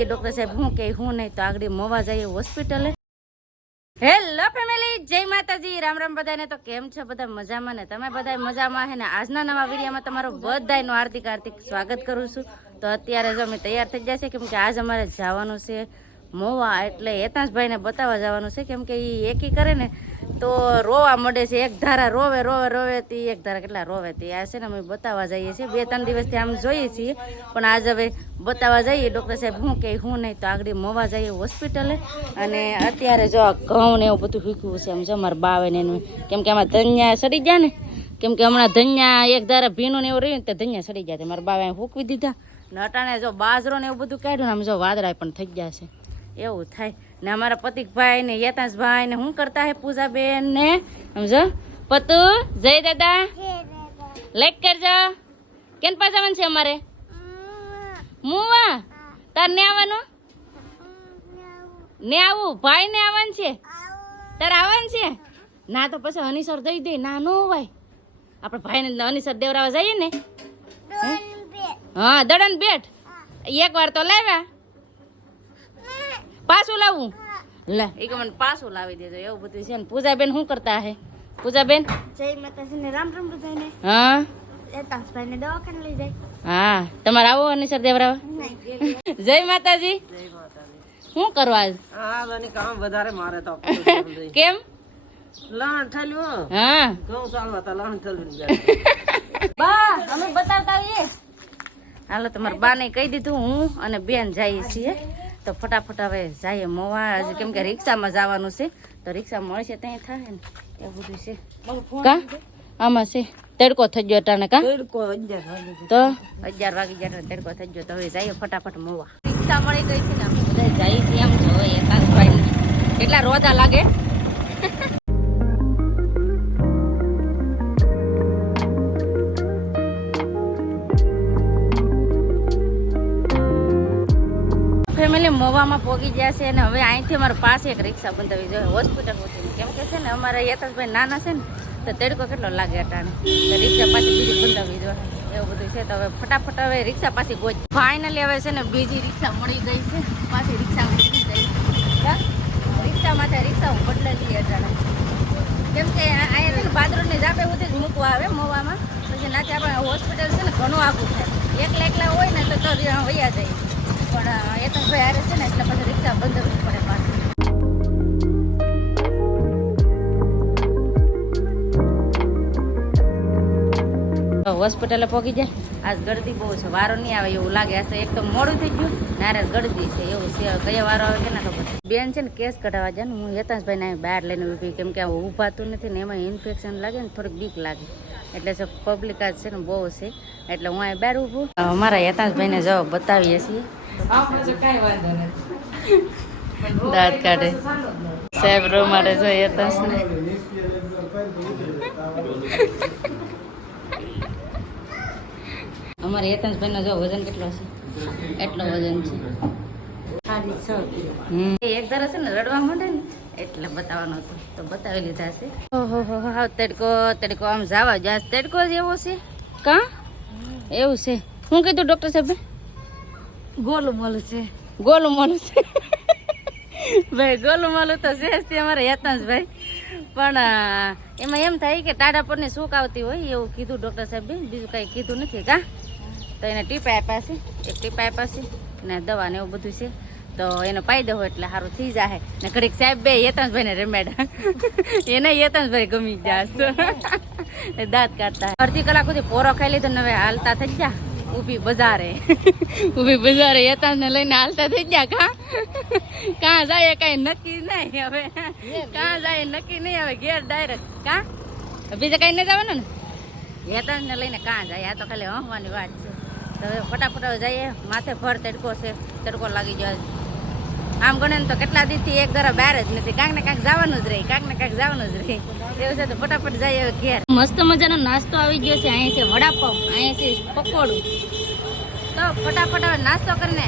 જઈએ ડોક્ટર સાહેબ હું કે હું નહીં તો આગળ મોવા જઈએ હોસ્પિટલે. હેલો ફેમિલી, જય માતાજી, રામ રામ બધાને તો કેમ છે બધા મજામાં ને? તમે બધા મજામાં હે ને? આજના નવા વિડીયોમાં તમારું બધાનું હાર્દિક હાર્દિક સ્વાગત કરું છું. તો અત્યારે જો અમે તૈયાર થઈ જશે કેમ કે આજ અમારે જવાનું છે મોવા, એટલે હેતાંશભાઈને બતાવવા જવાનું છે, કેમ કે એ એકી કરે ને તો રોવા મળે છે. એક ધારા રોવે રોવે રોવે તી, એક ધારા કેટલા રોવે તી. આ છે ને અમે બતાવવા જઈએ છીએ. બે ત્રણ દિવસથી આમ જોઈએ છીએ. પણ આજ હવે બતાવવા જઈએ. ડૉક્ટર સાહેબ હું કે, હું નહીં તો આગળ મોવા જઈએ હોસ્પિટલે. અને અત્યારે જો ઘઉં ને એવું બધું શીખવું છે. આમ જો મારા બાવે ને એનું. કેમ કે આમાં ધનિયા સડી ગયા ને. કેમ કે હમણાં ધનિયા એક ધારા ભીનું ને એવું રહ્યું ને તો ધનિયા સડી ગયા મારા બાવે હૂકવી દીધા. ને અટાણે જો બાજરો ને એવું બધું કાઢ્યું ને આમ જો વાદળા પણ થઈ ગયા છે. એવું થાય. ને અમારા પતિકભાઈ ને યતાંશભાઈ ને શું કરતા હે પૂજાબેન ને? સમજો? પતુ જય દાદા. લાઈક કરજો. કેન પાસે આવવાનું છે અમારે? મુવા. તાર ને આવવાનું? ને આવું. ભાઈ ને આવવાનું છે? તારે આવવાનું છે? ના તો પછી હનીસર દઈ દે. ના નો હોય. આપણે ભાઈને હનીસર દેવરાવા જઈએ ને? હા દડન બેઠ એક વાર તો લાવ્યા. પાછું લાવું? લે. એ કે મને પાછું લાવી દેજો. એવું બધું છે ને. પૂજાબેન શું કરતા હે? પૂજાબેન? જય માતાજી ને રામ રામ બધાને. હા. હા. તમારે આવો અનિસર દેવરાવા? જય માતાજી. શું કરવા? આજ? હા મને કામ વધારે મારે તો. કેમ? લણ ઠલ્યું હા. ઘઉં ચાલવા તા લણ ઠલ્યું બા અમે બતાવતા આવીએ. હાલો તમારા બાને કહી દીધું હું અને બેન જઈએ છીએ. તો ફટાફટ હવે જઈએ મોવા. હજી કેમ કે રિક્ષામાં જવાનું છે. તો રિક્ષા મળશે ત્યાં થાય ને. એવું બધું છે. કા? આમાં છે. તડકો થઈ ગયો તને કા? તડકો છે. તો અગિયાર વાગી જાય તડકો થઈ ગયો તો હવે જઈએ ફટાફટ મોવા. રિક્ષા મળી ગઈ છે ને. બધા જઈએ છીએ એમ જોઈએ કાશભાઈ કેટલા રોદા લાગે? ફેમિલી મોવામાં પોગી ગયા છે અને હવે અહીંથી અમારે પાસે એક રિક્ષા બંધાવી જોઈએ. હોસ્પિટલ સુધી કેમ કે છે ને, અમારા યતશભાઈ નાના છે ને, તો તડકો કેટલો લાગે અટાણે. તો રિક્ષા પાછી બીજી બંધાવી જોઈએ. એવું બધું છે. તો હવે ફટાફટ હવે રિક્ષા પાછી ગોચ ફાઇનલી હવે છે ને બીજી રિક્ષા મળી ગઈ છે. પાછી રિક્ષા મૂકી ગઈ. રિક્ષા માટે રિક્ષા બદલાવી અટાણે. કેમ કે અહીંયા છે ને બાદરોડની જાપે સુધી જ મૂકવા આવે મોવામાં. પછી નાથી આપણે હોસ્પિટલ છે ને ઘણું આગું થાય. એકલા એકલા હોય ને તો વયા જાય. પણ એ તો ભાઈ હારે છે ને એટલે પછી રિક્ષા બંધ કરવી પડે પાછી. હોસ્પિટલે પહોંચી જાય? આજ ગળદી બહુ છે વારો નહીં આવે એવું લાગે. આ એક તો મોડું થઈ ગયું ને આરે ગળદી છે એવું છે. કયા વારો આવે કે ના ખબર બેન છે ને કેસ કઢાવવા જાય ને હું યતાંશભાઈ ને બહાર લઈને ઊભી કેમ કે ઊભાતું નથી ને એમાં ઇન્ફેક્શન લાગે ને થોડીક બીક લાગે. એટલે પબ્લિક આજ છે ને બહુ છે. એટલે હું અહીં બહાર ઊભું અમારા હેતાંશભાઈને જવાબ બતાવીએ છીએ. દાંત કાઢે. સાહેબ રો જોઈએ જો યતાંશને અમારે યતાંશભાઈ નો જો વજન કેટલો છે એટલો વજન છે. એક ધારા છે ને રડવા માંડે ને એટલે બતાવવાનો હતો. તો બતાવી લીધા છે. ઓહો હો હો તડકો તડકો. આમ જાવા જાય તડકો જ એવો છે. કા? એવું છે. શું કીધું ડોક્ટર સાહેબ ગોલું મોલું છે. ગોલું છે. ભાઈ ગોલું મોલું તો છે તે અમારે યતાંશભાઈ પણ એમાં એમ થાય કે ટાઢા પરની શોખ આવતી હોય એવું કીધું ડૉક્ટર સાહેબે બીજું કાંઈ કીધું નથી, કા? તો એને ટીપા આપ્યા છે. એક ટીપા આપ્યા છે ને દવા ને એવું બધું છે. તો એનો ફાયદો હોય એટલે સારું થઈ જાય ને ઘડીક સાહેબ બે યતાંશભાઈ ને રેમેડ એને યતાંશભાઈ ગમી જાય દાંત કાઢતા. અડધી કલાક સુધી પોરો ખાઈ લીધો ને હવે હાલતા થઈ ગયા ઊભી બજારે. ઊભી બજારે યતાંશ ને લઈને હાલતા થઈ ગયા કા કાં જાય કઈ નક્કી નહીં હવે. કાં જાય નક્કી નહીં હવે ઘેર ડાયરેક્ટ કા? બીજે કઈ નહીં જવાનું ને? યતાંશ ને લઈને કાં જાય? આ તો ખાલી હંવાની વાત છે. તો હવે ફટાફટ જઈએ. માથે ભર તડકો છે. તડકો લાગી ગયો. આમ ગણે તો કેટલા દીથી એક દરા બહાર જ નથી. કાંક ને કાંક જવાનું જ રહે કાંક ને કાંક જવાનું જ રહે. એવું છે તો ફટાફટ જાય હવે ઘેર. મસ્ત મજાનો નાસ્તો આવી ગયો છે. અહીંયા છે વડાપાવ અહીંયા છે પકોડું. તો ફટાફટ હવે નાસ્તો કરીને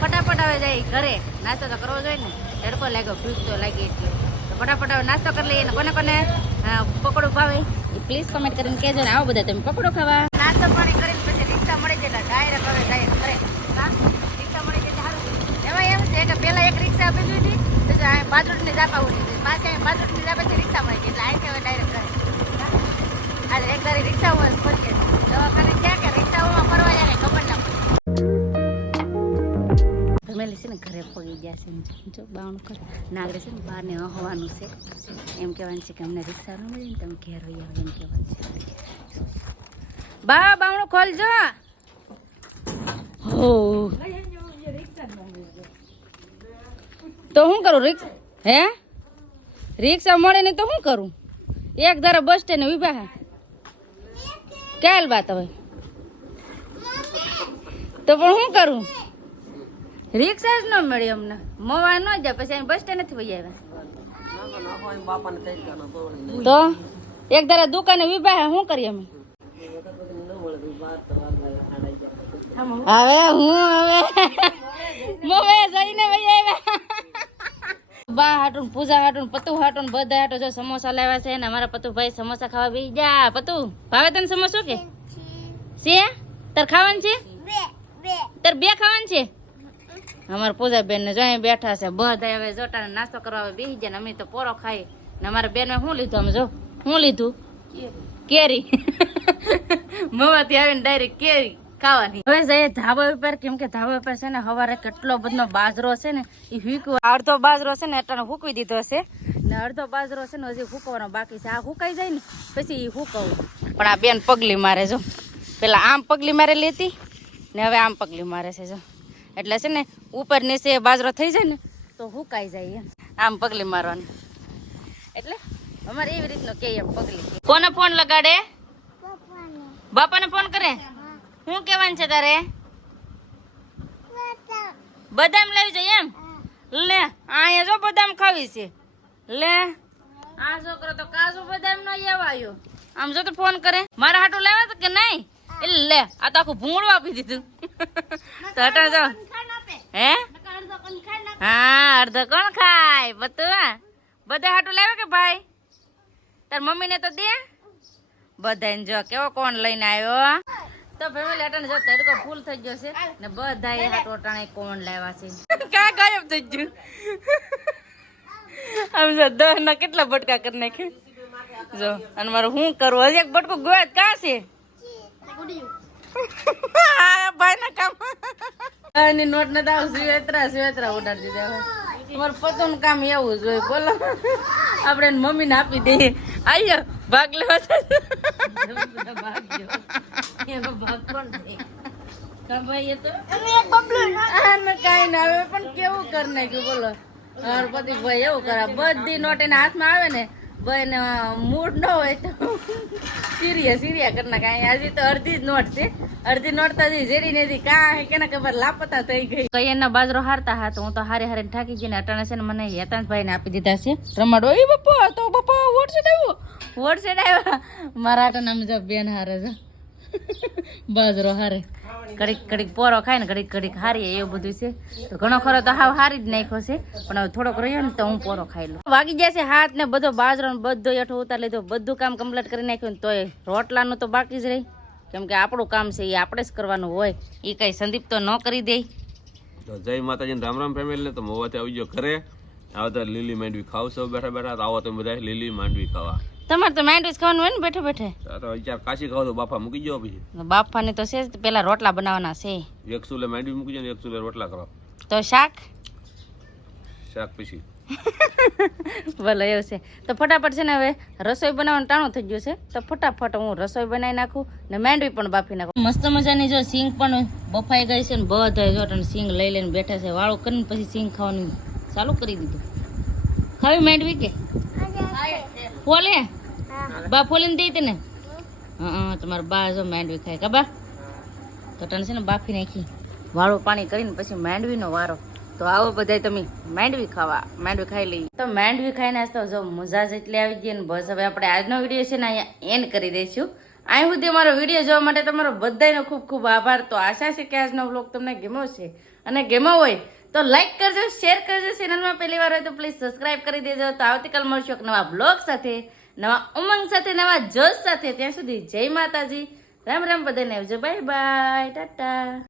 ફટાફટ હવે જાય ઘરે. નાસ્તો તો કરવો જોઈએ ને. તડકો લાગ્યો ફ્રૂટ તો લાગી એટલે. તો ફટાફટ હવે નાસ્તો કરી લઈએ ને કોને કોને પકોડું ભાવે પ્લીઝ કમેન્ટ કરીને કહેજો ને. આવો બધા તમે. પકોડો ખાવા. નાસ્તો પાણી કરીને પછી રિક્ષા મળી જાય ડાયરેક્ટ હવે જઈએ ઘરે હા રિક્ષા મળી જાય એટલે સારું એમાં કે પહેલા એક રિક્ષા આપી દીધી બાજરોટની જાપા ઉડી પાછી અહીં બાજરોટની જાપાથી રિક્ષા મળી ગઈ એટલે અહીંથી હવે ડાયરેક્ટ ઘરે એટલે એક તારી રિક્ષામાં જ ફરકે દવાખાને ક્યાં કે રિક્ષાઓમાં ફરવા જાય ખબર ના છે ને ઘરે પગી ગયા છે જો બાવણું કર. નાગરે છે ને બહારને હવાનું છે. એમ કહેવાનું છે કે અમને રિક્ષા ન મળી ને તમે ઘેર આવો એમ કહેવાનું છે. બા, બાવણું ખોલજો. તો હું કરું? રિક્ષા હે? રિક્ષા મળે ને તો શું કરું? એક ધારે બસ સ્ટેન્ડ ઊભા હે. ક્યાલ વાત હવે? તો પણ શું કરું? રિક્ષા જ ન મળી અમને. મોવા ન જાય પછી બસ સ્ટેન્ડ નથી વહી આવ્યા તો એક ધારા દુકાને ઊભા હે શું કરીએ અમે? હવે હું હવે મોવે જઈને વહી આવ્યા બા હાટુન પૂજા હાટુન પતુ હાટુન બધા હાટો જો સમોસા લાવ્યા છે ને અમારા પતુભાઈ સમોસા ખાવા બી જા પતુ ભાવે તને સમોસો કે? છે? તાર ખાવાનું છે? તાર બે ખાવાનું છે? અમારા પૂજા બેન ને જો અહીં બેઠા છે. બધા હવે જોટાને નાસ્તો કરવા બેસી જાય ને અમે તો પોરો ખાઈ. ને અમારા બેન શું લીધું અમે જો? શું લીધું? કેરી. મવાથી આવીને ડાયરેક્ટ કેરી. ખાવાની. હવે જઈએ ધાબા ઉપર કેમ કે ધાબા ઉપર છે ને હવારે કેટલો બધો બાજરો છે ને એ હૂકવા અડધો બાજરો છે ને એટલે હુકવી દીધો છે. ને અડધો બાજરો છે ને હજી હુકવાનો બાકી છે. આ હુકાઈ જાય ને પછી એ હુકવું. પણ આ બેન પગલી મારે જો. પેલા આમ પગલી મારે લેતી ને હવે આમ પગલી મારે છે જો. એટલે છે ને ઉપર નીચે બાજરો થઈ જાય ને તો હુકાઈ જાય એમ. આમ પગલી મારવાની. એટલે અમારે એવી રીતનો કે એમ પગલી. કોને ફોન લગાડે? બાપાને ફોન કરે? શું કહેવાનું છે તારે? બદામ લાવી જોઈએ એમ? લે અહીંયા જો બદામ ખાવી છે. લે. આ છોકરો તો કાજુ બદામ નો આવ્યો આમ જો તો ફોન કરે. મારા હાટું લાવ્યા તો કે નહીં? એટલે લે આ તો આખું ભૂંગળું આપી દીધું. તો હટા જાઓ હે? હા અડધો કોણ ખાય? બતું બધા હાટું લાવ્યા કે ભાઈ? તાર મમ્મીને તો દે. બધાને જો કેવો કોણ લઈને આવ્યો? તો ફેમિલી અટાણે જો તડકો ફૂલ થઈ ગયો છે? ને બધા એ હાટ કોણ લાવ્યા છે? કા ગાયબ થઈ ગયું? આમ જો દહ ના કેટલા બટકા કરી નાખે જો અને મારે શું કરવું હજી એક બટકો ગોળ કા છે? આ ભાઈ ના કામ. અને નોટ ને દાવ સુવેત્રા સુવેત્રા ઉડાડી દીધા મારું પોતાનું કામ એવું જ હોય બોલો. આપણે એની મમ્મીને આપી દઈએ. આયો ભાગ લેવા પણ કેવું કરી નાખ્યું બોલો? મારો પતિ ભાઈ એવું કરે. બધી નોટ એના હાથમાં આવે ને ભાઈ મૂડ ન હોય તો સિરિયા સિરિયા કરી નાખે આજે તો અડધી જ નોટ છે. અડધી નોટ તો જેડી નથી. કાંઈ કેના ખબર લાપતા થઈ ગઈ. કઈ એના બાજરો હારતા હા તો હું તો હારે હારે થાકી ગઈ ને અટાણે છે ને મને હેતાંશભાઈ ને આપી દીધા છે. રમાડો. એ બપ્પા તો બપ્પા વોટસેટ આવ્યો? વોટસેટ આવ્યા? મારા આટા નામ જો બેન હારે છે. બાજરો હારે. ઘડીક ઘડીક પોરો ખાય ને ઘડીક ઘડીક હારીએ એવું બધું છે. તો ઘણો ખરો તો હાવ હારી જ નાખ્યો છે. પણ હવે થોડોક રહ્યો ને તો હું પોરો ખાઈ લઉં. વાગી જશે હાથ ને બધો બાજરો ને બધો એઠો ઉતાર લીધો. બધું કામ કમ્પ્લીટ કરી નાખ્યું ને તોય રોટલાનું તો બાકી જ રહી. કેમ કે આપણું કામ છે એ આપણે જ કરવાનું હોય. એ કઈ સંદીપ તો ન કરી દે. તો જય માતાજી રામ રામ ફેમિલી તો મોવાથી આવી ઘરે. આવતા લીલી માંડવી ખાવશો બેઠા બેઠા. તો આવો તો બધા લીલી માંડવી ખાવા. તમારે તો માઇન્ડ ખાવાનું હોય ને બેઠે બેઠે. તો વિચાર કાશી ખાવ તો બાફા મૂકી જાઓ પછી. બાપાને તો છે પેલા રોટલા બનાવવાના છે. એક સુલે માંડવી મૂકી જાય ને એક સુલે રોટલા કરો. તો શાક? શાક પછી. ભલે એવું છે. તો ફટાફટ છે ને હવે રસોઈ બનાવવાનું ટાણું થઈ ગયું છે. તો ફટાફટ હું રસોઈ બનાવી નાખું ને મેંડવી પણ બાફી નાખું. મસ્ત મજાની જો સિંગ પણ બફાઈ ગઈ છે ને બધા જો સિંગ લઈ લઈને બેઠા છે. વાળું કરીને પછી સિંગ ખાવાનું ચાલુ કરી દીધું. ખાવી મેંડવી કે? ફોલે? બા ફોલીને દઈ તને? હા તમારા બા જો માંડવી ખાય કા બા તો તને છે ને બાફી નાખી. વાળું પાણી કરીને પછી માંડવીનો વારો. તો આવો બધા તમે માંડવી ખાવા. માંડવી ખાઈ લઈએ. તો માંડવી ખાઈને આજ તો જો મજા જ એટલી આવી ગઈ ને બસ હવે આપણે આજનો વીડિયો છે ને અહીંયા એન્ડ કરી દઈશું. અહીં સુધી અમારો વીડિયો જોવા માટે તમારો બધાનો ખૂબ ખૂબ આભાર. તો આશા છે કે આજનો વ્લોગ તમને ગમ્યો છે. અને ગમ્યો હોય તો લાઈક કરજો શેર કરજો ચેનલમાં પહેલી વાર હોય તો પ્લીઝ સબસ્ક્રાઇબ કરી દેજો. તો આવતીકાલ મળશું એક નવા બ્લોગ સાથે, નવા ઉમંગ સાથે, નવા જોશ સાથે. ત્યાં સુધી જય માતાજી. રામ રામ બધાને આવજો. Bye bye Tata